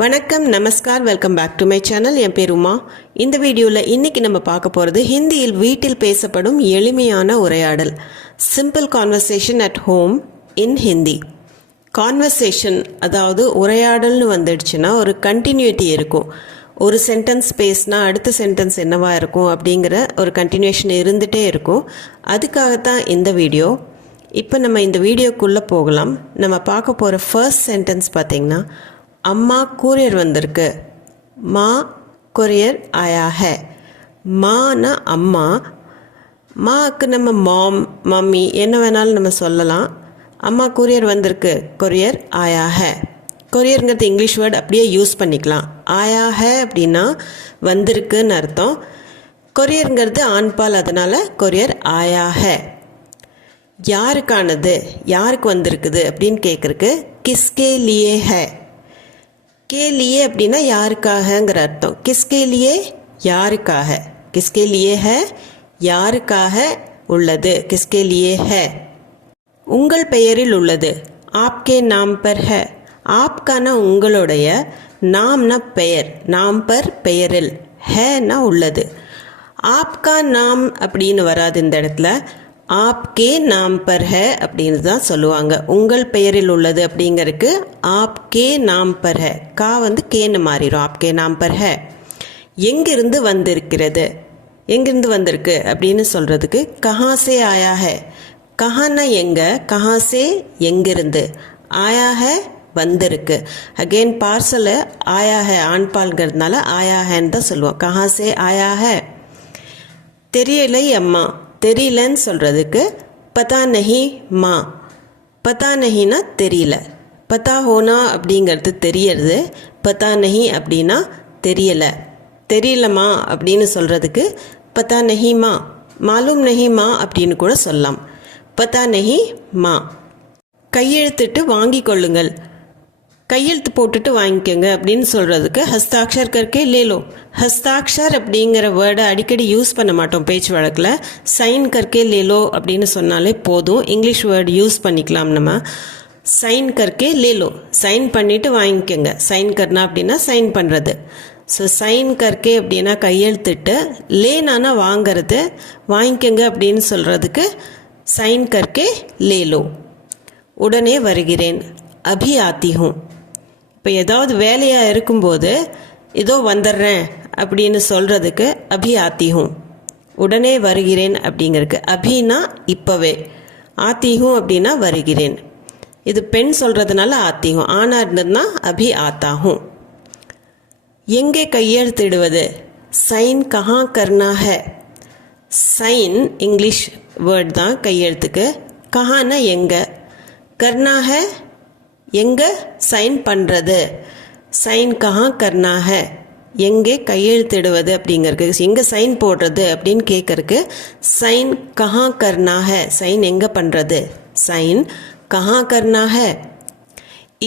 வணக்கம், நமஸ்கார், welcome back to my channel. என் பேர் உமா. இந்த வீடியோவில் இன்றைக்கி நம்ம பார்க்க போகிறது ஹிந்தியில் வீட்டில் பேசப்படும் எளிமையான உரையாடல். Simple conversation at home in Hindi. Conversation அதாவது உரையாடல்னு வந்துடுச்சுன்னா ஒரு கண்டினியூட்டி இருக்கும். ஒரு சென்டென்ஸ் பேசினா அடுத்த சென்டென்ஸ் என்னவாக இருக்கும் அப்படிங்கிற ஒரு கண்டினியூஷன் இருந்துகிட்டே இருக்கும். அதுக்காகத்தான் இந்த வீடியோ. இப்போ நம்ம இந்த வீடியோக்குள்ளே போகலாம். நம்ம பார்க்க போகிற ஃபர்ஸ்ட் சென்டென்ஸ் பார்த்திங்கன்னா, அம்மா கூரியர் வந்திருக்கு. மா கொரியர் ஆயா ஹே. மானா அம்மா, மாக்கு நம்ம மாம், மம்மி என்ன வேணாலும் நம்ம சொல்லலாம். அம்மா கூரியர் வந்திருக்கு, கொரியர் ஆயா ஹே. கொரியருங்கிறது இங்கிலீஷ் வேர்டு அப்படியே யூஸ் பண்ணிக்கலாம். ஆயா ஹே அப்படின்னா வந்திருக்குன்னு அர்த்தம். கொரியருங்கிறது ஆண்பால், அதனால் கொரியர் ஆயா ஹே. யாருக்கானது, யாருக்கு வந்திருக்குது அப்படின்னு கேட்குறக்கு கிஸ்கே லியே ஹே. கே லியே அப்படின்னா யாருக்காகங்கிற அர்த்தம். கிஸ்கே லியே யாருக்காக, கிஸ்கே லியே ஹே யாருக்காக உள்ளது, கிஸ்கே லியே ஹே. உங்கள் பெயரில் உள்ளது, ஆப்கே நாம் பர் ஹே. ஆப்கான உங்களுடைய, நாம்னா பெயர், நாம் பர் பெயரில், ஹேனா உள்ளது. ஆப்கா நாம் அப்படின்னு வராது இந்த இடத்துல. ஆப்கே நாம் பர் ஹே அப்படின்னு தான் சொல்லுவாங்க. உங்கள் பெயரில் உள்ளது அப்படிங்கிறதுக்கு ஆப்கே நாம் பர் ஹே. கா வந்து கேன்னு மாறிடும். ஆப்கே நாம் பர் ஹே. எங்கிருந்து வந்திருக்கிறது, எங்கிருந்து வந்திருக்கு அப்படின்னு சொல்கிறதுக்கு கஹாசே ஆயா ஹே. கஹான்னா எங்கே, கஹாசே எங்கிருந்து, ஆயா ஹே வந்திருக்கு. அகெயின் பார்சலை ஆயா ஹே ஆண்பால்ங்கிறதுனால ஆயா ஹேன்னு தான் சொல்லுவோம். கஹாசே ஆயா ஹே. தெரியலை அம்மா, தெரியலன்னு சொல்கிறதுக்கு பதா நஹி மா. பதா நஹினா தெரியல, பதா ஹோனா அப்படிங்கிறது தெரியறது, பதா நஹி அப்படின்னா தெரியலை. தெரியலம்மா அப்படின்னு சொல்கிறதுக்கு பதா நஹி மா, மாலூம் நஹி மா அப்படின்னு கூட சொல்லலாம். பதா நஹி மா. கையெழுத்திட்டு வாங்கி கொள்ளுங்கள், கையெழுத்து போட்டுட்டு வாங்கிக்கோங்க அப்படின்னு சொல்கிறதுக்கு ஹஸ்தாக்ஷர் கர்க்கே லேலோ. ஹஸ்தாக்ஷர் அப்படிங்கிற வேர்டை அடிக்கடி யூஸ் பண்ண மாட்டோம் பேச்சு வழக்கில். சைன் கர்க்கே லேலோ அப்படின்னு சொன்னாலே போதும். இங்கிலீஷ் வேர்டு யூஸ் பண்ணிக்கலாம் நம்ம. சைன் கர்க்கே லேலோ, சைன் பண்ணிவிட்டு வாங்கிக்கோங்க. சைன் கர்னா அப்படின்னா சைன் பண்ணுறது. ஸோ சைன் கர்க்கே அப்படின்னா கையெழுத்திட்டு, லேனானா வாங்கிறது, வாங்கிக்கோங்க அப்படின்னு சொல்கிறதுக்கு சைன் கர்க்கே லேலோ. உடனே வருகிறேன், அபி ஆத்தி ஹூம். இப்போ ஏதாவது வேலையாக இருக்கும்போது இதோ வந்துடுறேன் அப்படின்னு சொல்கிறதுக்கு அபி ஆத்தி ஹூம். உடனே வருகிறேன் அப்படிங்கிறதுக்கு அபின்னா இப்போவே, ஆத்தி ஹூம் அப்படின்னா வருகிறேன். இது பெண் சொல்கிறதுனால ஆத்தி ஹூம், ஆணாக இருந்ததுன்னா அபி ஆத்தா ஹூம். எங்கே கையெழுத்திடுவது, சைன் கஹா கர்னா ஹே. சைன் இங்கிலீஷ் வேர்ட் தான் கையெழுத்துக்கு. கஹானா எங்கே, கர்னா ஹே எங்கே சைன் பண்ணுறது, சைன் கஹா கர்னா ஹே எங்கே கையெழுத்திடுவது அப்படிங்கிறதுக்கு, எங்கே சைன் போடுறது அப்படின்னு கேட்குறக்கு சைன் கஹா கர்னா ஹே, சைன் எங்கே பண்ணுறது, சைன் கஹா கர்னா ஹே.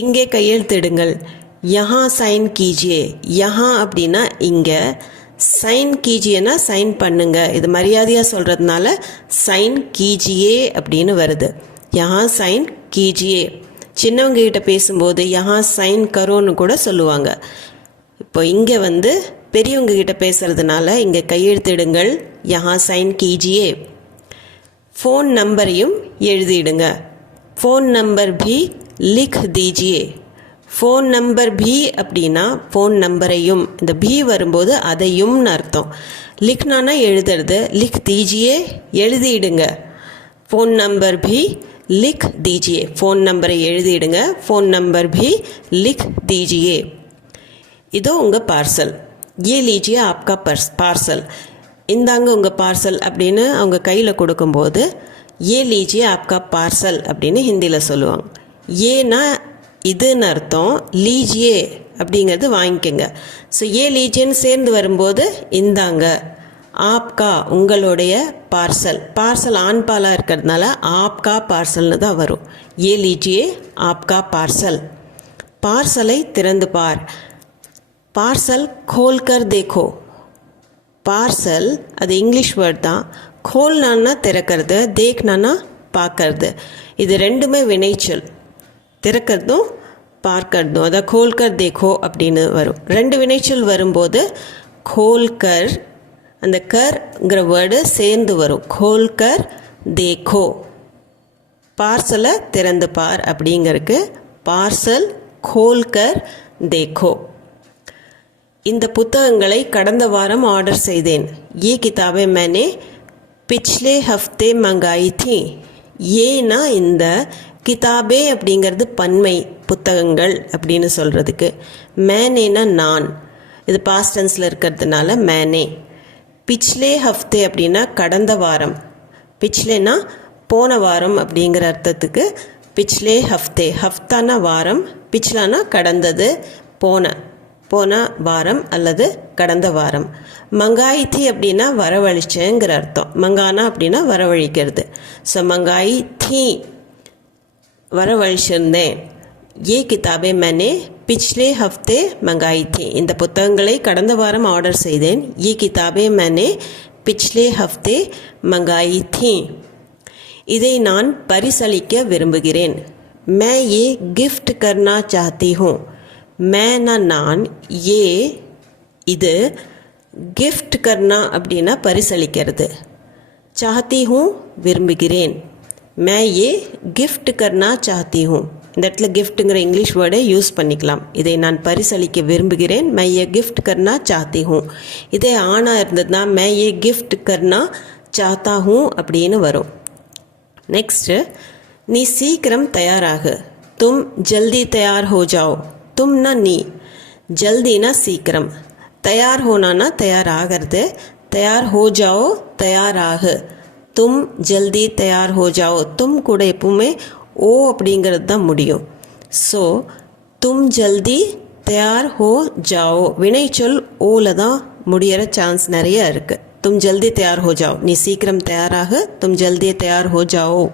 இங்கே கையெழுத்திடுங்கள், யஹா சைன் கீஜியே. யஹா அப்படின்னா இங்கே, சைன் கீஜியேனா சைன் பண்ணுங்க. இது மரியாதையாக சொல்கிறதுனால சைன் கீஜியே அப்படின்னு வருது. யஹா சைன் கீஜியே. சின்னவங்க கிட்ட பேசும்போது யஹா சைன் கரோன்னு கூட சொல்லுவாங்க. இப்போ இங்கே வந்து பெரியவங்க கிட்ட பேசுகிறதுனால இங்கே கையெழுத்திடுங்கள், யஹா சைன் கீஜியே. ஃபோன் நம்பரையும் எழுதிடுங்க, ஃபோன் நம்பர் பி லிக் தீஜியே. ஃபோன் நம்பர் பி அப்படின்னா ஃபோன் நம்பரையும், இந்த பி வரும்போது அதையும்னு அர்த்தம். லிக்னானா எழுதுறது, லிக் தீஜியே எழுதிடுங்க. ஃபோன் நம்பர் பி लिख दीजिए, फ़ोन नंबर எழுதிடுங்க, फ़ोन नंबर भी लिख दीजिए. இதோ உங்கள் பார்சல், ये लीजिए आपका பார்சல். இந்தாங்க உங்கள் பார்சல் அப்படின்னு அவங்க கையில் கொடுக்கும்போது ये लीजिए आपका பார்சல் அப்படின்னு ஹிந்தியில் சொல்லுவாங்க. ஏன்னா இதுன்னு அர்த்தம், லீஜியே அப்படிங்கிறது வாங்கிக்கோங்க. ஸோ ஏ லீஜியன்னு சேர்ந்து வரும்போது இந்தாங்க, ஆப்கா உங்களுடைய பார்சல். பார்சல் ஆண்பாலாக இருக்கிறதுனால ஆப்கா பார்சல்னு தான் வரும். ஏ லீஜியே ஆப்கா பார்சல். பார்சலை திறந்து பார், பார்சல் கோல்கர் தேக்கோ. பார்சல் அது இங்கிலீஷ் வேர்ட் தான். கோல்னான்னா திறக்கிறது, தேக்னான்னா பார்க்கறது. இது ரெண்டுமே வினைச்சொல். திறக்கிறதும் பார்க்கணும், அதாவது கோல்கர் தேக்கோ அப்படின்னு வரும். ரெண்டு வினைச்சொல் வரும்போது கோல்கர், அந்த கர்ங்கிற வேர்டு சேர்ந்து வரும். கோல்கர் தேக்கோ, பார்சலை திறந்து பார் அப்படிங்கிறதுக்கு பார்சல் கோல்கர் தேக்கோ. இந்த புத்தகங்களை கடந்த வாரம் ஆர்டர் செய்தேன். ये किताबें मैंने पिछले हफ्ते मंगाई थी. ஏன்னா இந்த கிதாபே அப்படிங்கிறது பன்மை, புத்தகங்கள் அப்படின்னு சொல்கிறதுக்கு. மேனேனா நான், இது பாஸ்ட் டென்ஸில் இருக்கிறதுனால மேனே. பிச்லே ஹஃப்தே அப்படின்னா கடந்த வாரம், பிச்லேனா போன வாரம் அப்படிங்கிற அர்த்தத்துக்கு பிச்லே ஹஃப்தே. ஹஃப்தானா வாரம், பிச்லானா கடந்தது, போன வாரம் அல்லது கடந்த வாரம். மங்காய் தி அப்படின்னா வரவழிச்சேங்கிற அர்த்தம். மங்கானா அப்படின்னா வரவழிக்கிறது. ஸோ மங்காய் தி வரவழிச்சிருந்தேன். ஏ கிதாபே மேனே பிச்லே ஹஃப்தே மங்காய் தி. இந்த புத்தகங்களை கடந்த வாரம் ஆர்டர் செய்தேன். ஏ கிதாபே மேனே பிச்லே ஹஃப்தே மங்காய் தி. இதை நான் பரிசளிக்க விரும்புகிறேன். மே ஏ கிஃப்ட் கர்னா சாஹ்தி ஹூँ. மேனா நான், ஏ இது, கிஃப்ட் கர்னா அப்படின்னா பரிசளிக்கிறது. சாஹ்தி ஹூँ விரும்புகிறேன். மே ஏ கிஃப்ட் கர்னா சாஹ்தி ஹூँ. இந்த இடத்துல கிஃப்ட்டுங்கிற இங்கிலீஷ் வேர்டை யூஸ் பண்ணிக்கலாம். இதை நான் பரிசளிக்க விரும்புகிறேன். மே ஏ கிஃப்ட் கர்னா சாஹ்தி ஹூँ. இதே ஆணா இருந்ததுன்னா மே ஏ கிஃப்ட் கர்னா சாஹ்தா ஹூँ அப்படின்னு வரும். நெக்ஸ்ட்டு, நீ சீக்கிரம் தயாராகு. தும் ஜல்தி தயார் ஹோ ஜாओ. தும்னா நீ, ஜல்தினா சீக்கிரம், தயார் ஹோனானா தயார் ஆகிறது, தயார் ஹோ ஜாओ தயாராகு. தும் ஜல்தி தயார் ஹோ ஜாओ. தும் கூட எப்பவுமே ஓ அப்படிங்கிறது தான் முடியும். ஸோ தும் ஜல்தி தயார் ஹோ ஜாओ, வினைச்சொல் ஓல தான் முடிகிற சான்ஸ் நிறைய இருக்குது. தும் ஜல்தி தயார் ஹோ ஜாओ, நீ சீக்கிரம் தயாராக, தும் ஜல்தி தயார் ஹோ ஜாओ.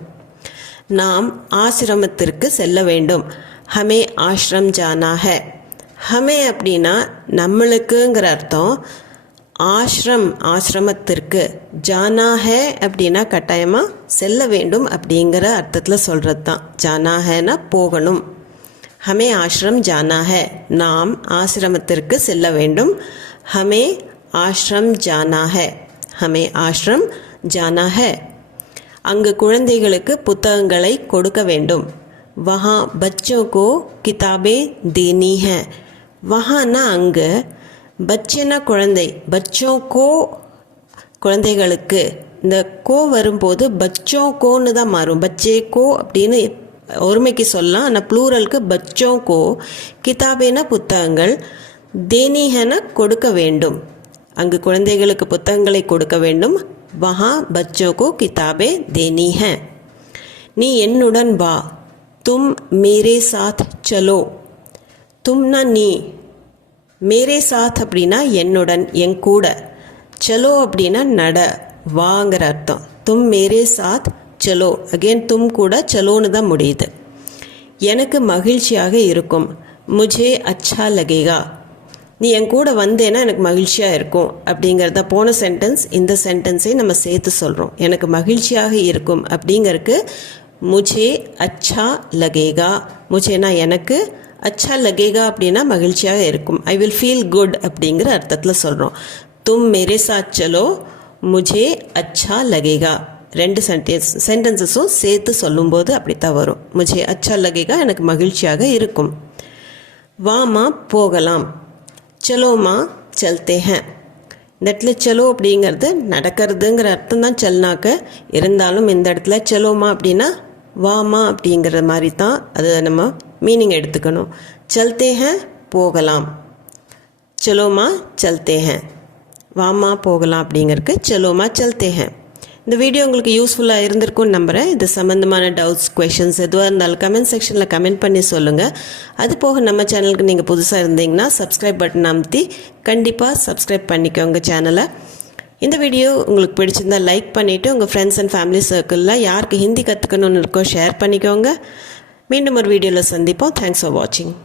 நாம் ஆசிரமத்திற்கு செல்ல வேண்டும். ஹமே ஆஷ்ரம் ஜானா ஹை. ஹமே அப்படின்னா நம்மளுக்குங்கிற அர்த்தம். ஆசிரமத்திற்கு, ஜானா ஹை அப்படின்னா கட்டாயமாக செல்ல வேண்டும் அப்படிங்கிற அர்த்தத்தில் சொல்கிறது தான். ஜானா ஹைனா போகணும். ஹமே ஆஷ்ரம் ஜானா ஹை, நாம் ஆசிரமத்திற்கு செல்ல வேண்டும். ஹமே ஆஷ்ரம் ஜானா ஹை, ஹமே ஆஷ்ரம் ஜானா ஹை. அங்கு குழந்தைகளுக்கு புத்தகங்களை கொடுக்க வேண்டும். वहाँ बच्चों को किताबें देनी हैं. वहाँனா அங்கு, பச்சைனா குழந்தை, பச்சோ கோ குழந்தைகளுக்கு. இந்த கோ வரும்போது பச்சோ கோன்னு தான் மாறும். பச்சே கோ அப்படின்னு ஒருமைக்கு சொல்லலாம், ஆனால் ப்ளூரலுக்கு பச்சோ கோ. கிதாபேனா புத்தகங்கள், தேனி ஹேனா கொடுக்க வேண்டும். அங்கு குழந்தைகளுக்கு புத்தகங்களை கொடுக்க வேண்டும். वहाँ बच्चों को किताबें देनी हैं. நீ என்னுடன் வா. தும் மேரே சாத் சலோ. தும்னா நீ, மேரே சாத் அப்படின்னா என்னுடன், என் கூட. சலோ அப்படின்னா நட, வாங்கிற அர்த்தம். தும் மேரே சாத் சலோ. அகெயின் தும் கூட சலோன்னு தான் முடியுது. எனக்கு மகிழ்ச்சியாக இருக்கும். முझे अच्छा लगेगा. நீ என் கூட வந்தேன்னா எனக்கு மகிழ்ச்சியாக இருக்கும் அப்படிங்கிறத போன சென்டென்ஸ். இந்த சென்டென்ஸை நம்ம சேர்த்து சொல்கிறோம். எனக்கு மகிழ்ச்சியாக இருக்கும் அப்படிங்கிறதுக்கு முझे अच्छा लगेगा. முझேனா எனக்கு, अच्छा लगेगा அப்படின்னா மகிழ்ச்சியாக இருக்கும். ஐ வில் ஃபீல் குட் அப்படிங்கிற அர்த்தத்தில் சொல்கிறோம். தும் மேரே சாத் சலோ முझे अच्छा लगेगा. ரெண்டு சென்டென்சஸும் சேர்த்து சொல்லும்போது அப்படித்தான் வரும். முझे अच्छा लगेगा எனக்கு மகிழ்ச்சியாக இருக்கும். வாமா போகலாம். சலோமா சல்தே ஹேன். இந்த இடத்துல சலோ அப்படிங்கிறது நடக்கிறதுங்கிற அர்த்தம் தான் சல்னாக்க. இருந்தாலும் இந்த இடத்துல சலோமா அப்படின்னா வாமா அப்படிங்கிற மாதிரி தான் அது நம்ம மீனிங் எடுத்துக்கணும். சல்தே ஹேன் போகலாம். சலோமா சல்தே ஹேன், வாமா போகலாம் அப்படிங்கிறதுக்கு சலோமா சல்தே ஹேன். இந்த வீடியோ உங்களுக்கு யூஸ்ஃபுல்லாக இருந்திருக்கும்னு நம்புகிறேன். இது சம்மந்தமான டவுட்ஸ், கொஷின்ஸ் எதுவாக இருந்தாலும் கமெண்ட் செக்ஷனில் கமெண்ட் பண்ணி சொல்லுங்கள். அது போக நம்ம சேனலுக்கு நீங்கள் புதுசாக இருந்தீங்கன்னா சப்ஸ்கிரைப் பட்டன் அமுத்தி கண்டிப்பாக சப்ஸ்கிரைப் பண்ணிக்கோங்க சேனலை. இந்த வீடியோ உங்களுக்கு பிடிச்சிருந்தால் லைக் பண்ணிவிட்டு உங்கள் ஃப்ரெண்ட்ஸ் அண்ட் ஃபேமிலி சர்க்கிளில் யாருக்கு ஹிந்தி கற்றுக்கணுன்னு இருக்கோ ஷேர் பண்ணிக்கோங்க. மீண்டும் ஒரு வீடியோவில் சந்திப்போம். தேங்க்ஸ் ஃபார் வாட்சிங்.